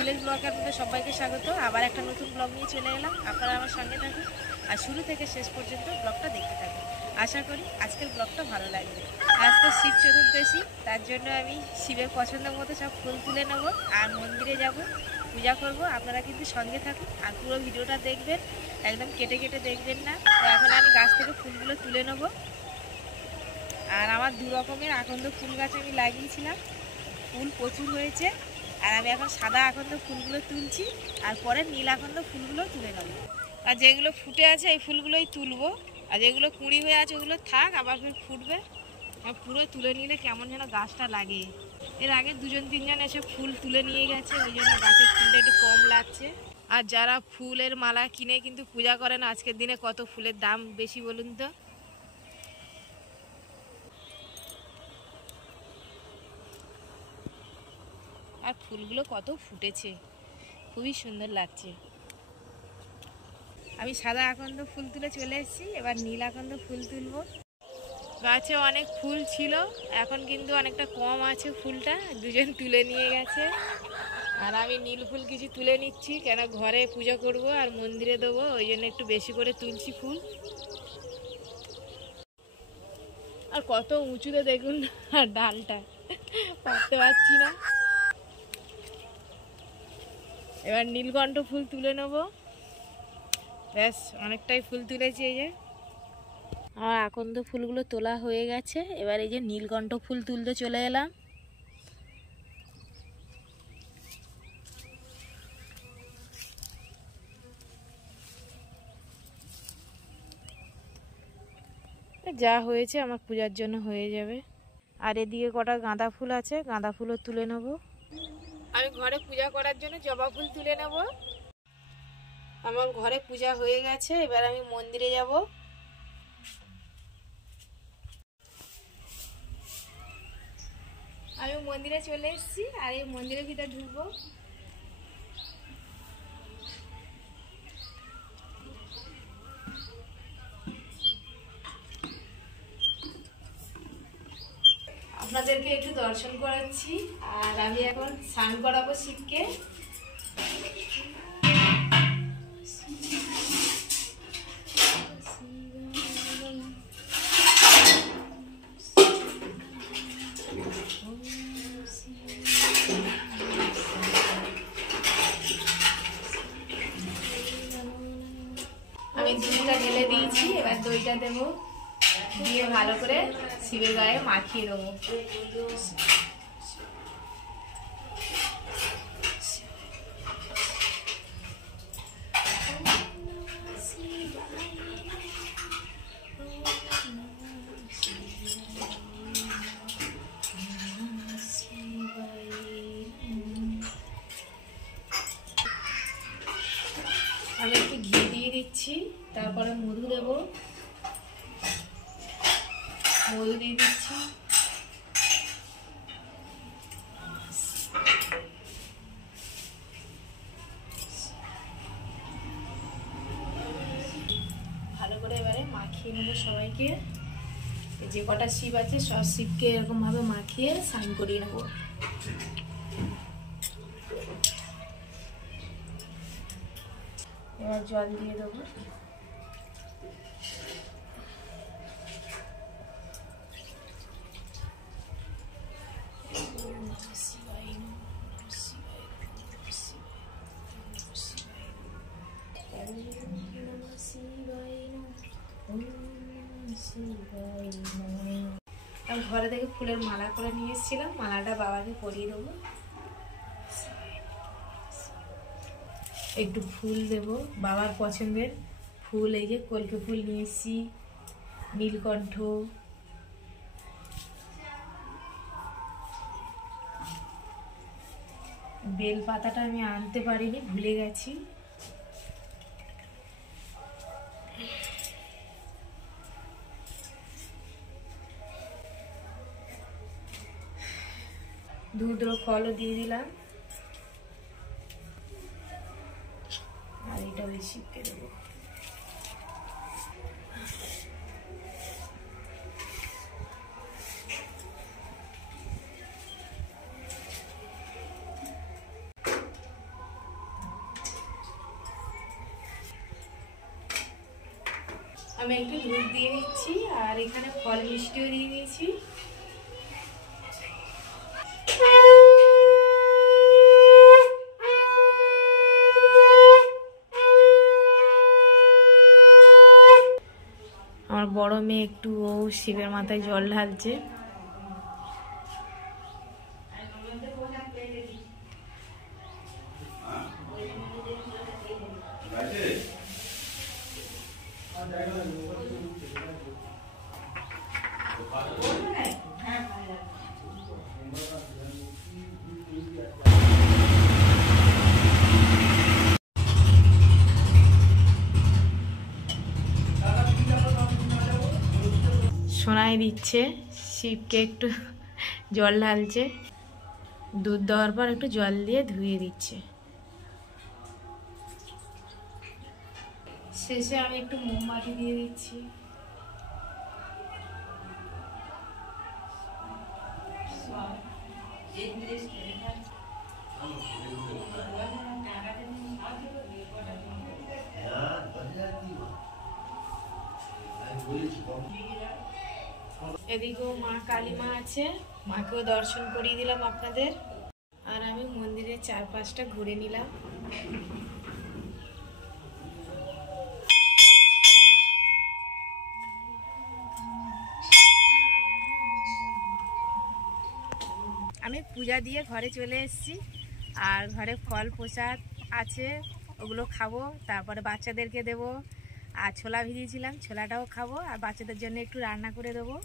Village ব্লগের মধ্যে সবাইকে স্বাগত। আবার একটা নতুন ব্লগ নিয়ে চলে এলাম। আপনারা আমার সঙ্গে থাকুন আর শুরু থেকে শেষ পর্যন্ত ব্লগটা দেখতে থাকুন। আশা করি আজকের ব্লগটা ভালো লাগবে। আজ তো শিব চতুর্দশী, তার জন্য আমি শিবের পছন্দ মতো সব ফুল তুলে নেব আর মন্দিরে যাব, পূজা করব। আপনারা কিন্তু সঙ্গে থাকুন আর পুরো ভিডিওটা দেখবেন, একদম কেটে কেটে দেখবেন না। তো এখন আমি গাছ থেকে ফুলগুলো তুলে নেব। আর আমার দু রকমের আকন্দ ফুল গাছ আমি লাগিয়েছিলাম, ফুল প্রচুর হয়েছে। আর আমি এখন সাদা আকন্দ ফুলগুলো তুলছি আর পরে নীল আকন্দ ফুলগুলো তুলে নেব। আর যেগুলো ফুটে আছে এই ফুলগুলোই তুলবো, আর যেগুলো কুঁড়ি হয়ে আছে ওগুলো থাক, আবার ফির ফুটবে। পুরো তুলে নিলে কেমন যেন গাছটা লাগে। এর আগে দুজন তিনজন এসে ফুল তুলে নিয়ে গেছে, ওই জন্য গাছের ফুলটা একটু কম লাগছে। আর যারা ফুলের মালা কিনে কিন্তু পূজা করেন আজকের দিনে, কত ফুলের দাম বেশি বলুন তো। আর ফুলগুলো কত ফুটেছে, খুবই সুন্দর লাগছে। আমি সাদা আকন্দ ফুল তুলে চলে এসেছি, এবার নীল আকন্দ ফুল তুলব। গাছে অনেক ফুল ছিল, এখন কিন্তু অনেকটা কম আছে ফুলটা, দুজন তুলে নিয়ে গেছে। আর আমি নীল ফুল কিছু তুলে নিচ্ছি, কেন ঘরে পুজো করব আর মন্দিরে দেবো, ওই জন্য একটু বেশি করে তুলছি ফুল। আর কত উঁচুতে দেখুন আর ডালটা, পারতে পারছি না। এবার নীলকণ্ঠ ফুল তুলে নেব। ব্যাস অনেকটাই ফুল তুলেছি। এই যে আমার আকন্দ ফুলগুলো তোলা হয়ে গেছে, এবার এই যে নীলকণ্ঠ ফুল তুলতে চলে এলাম। যা হয়েছে আমার পূজার জন্য হয়ে যাবে। আর এদিকে কটা গাঁদা ফুল আছে, গাঁদা ফুলও তুলে নেব। আমি ঘরে পূজা করার জন্য জবা ফুল তুলে নেব। আমার ঘরে পূজা হয়ে গেছে, এবার আমি মন্দিরে যাব। আমি মন্দিরে চলে এসেছি আর এই মন্দিরের ভিতরে ঢুকবো। আপনাদেরকে একটু দর্শন করাচ্ছি। আর আমি এখন স্নান করাবো শিবকে। আমি দুধটা ঢেলে দিয়েছি, এবার দইটা দেবো, দিয়ে ভালো করে শিবের গায়ে মাখিয়ে দেবো। আমি একটু ঘি দিয়ে দিচ্ছি, তারপরে মধু দেব, মধু দিয়ে দিচ্ছি। ভালো করে এবারে মাখিয়ে নেবো সবাইকে। যে কটা শিব আছে সব শিবকে এরকম ভাবে মাখিয়ে স্নান করিয়ে নেবো। এবার জল দিয়ে দেবো। আমি ঘরে থেকে ফুলের মালা করে নিয়ে এসেছিলাম, মালাটা বাবাকে পরিয়ে দেবো। একটু ফুল দেব, বাবার পছন্দের ফুল। এই যে কলকে ফুল নিয়ে এসেছি, নীলকণ্ঠ, বেল পাতাটা আমি আনতে পারিনি, ভুলে গেছি। দুধ ফলও দিয়ে দিলাম। আর এটা ওই শিবকে দেবো। আমি একটু দুধ দিয়ে দিচ্ছি আর এখানে ফল মিষ্টিও দিয়ে দিয়েছি। আমার বড় মেয়ে একটু ও শিবের মাথায় জল ঢালছে। সোনাই দিচ্ছে, শিবকে একটু জল ঢালছে, দুধ দেওয়ার পর একটু জল দিয়ে ধুয়ে দিচ্ছে। শেষে আমি একটু মোমবাতি দিয়ে দিচ্ছি। এদিকেও মা কালী মা আছে, মাকেও দর্শন করিয়ে দিলাম আপনাদের। আর আমি মন্দিরের চারপাশটা ঘুরে নিলাম। আমি পূজা দিয়ে ঘরে চলে এসেছি, আর ঘরে ফল প্রসাদ আছে, ওগুলো খাবো, তারপরে বাচ্চাদেরকে দেবো। আর ছোলা ভিজিয়েছিলাম, ছোলাটাও খাবো, আর বাচ্চাদের জন্য একটু রান্না করে দেবো।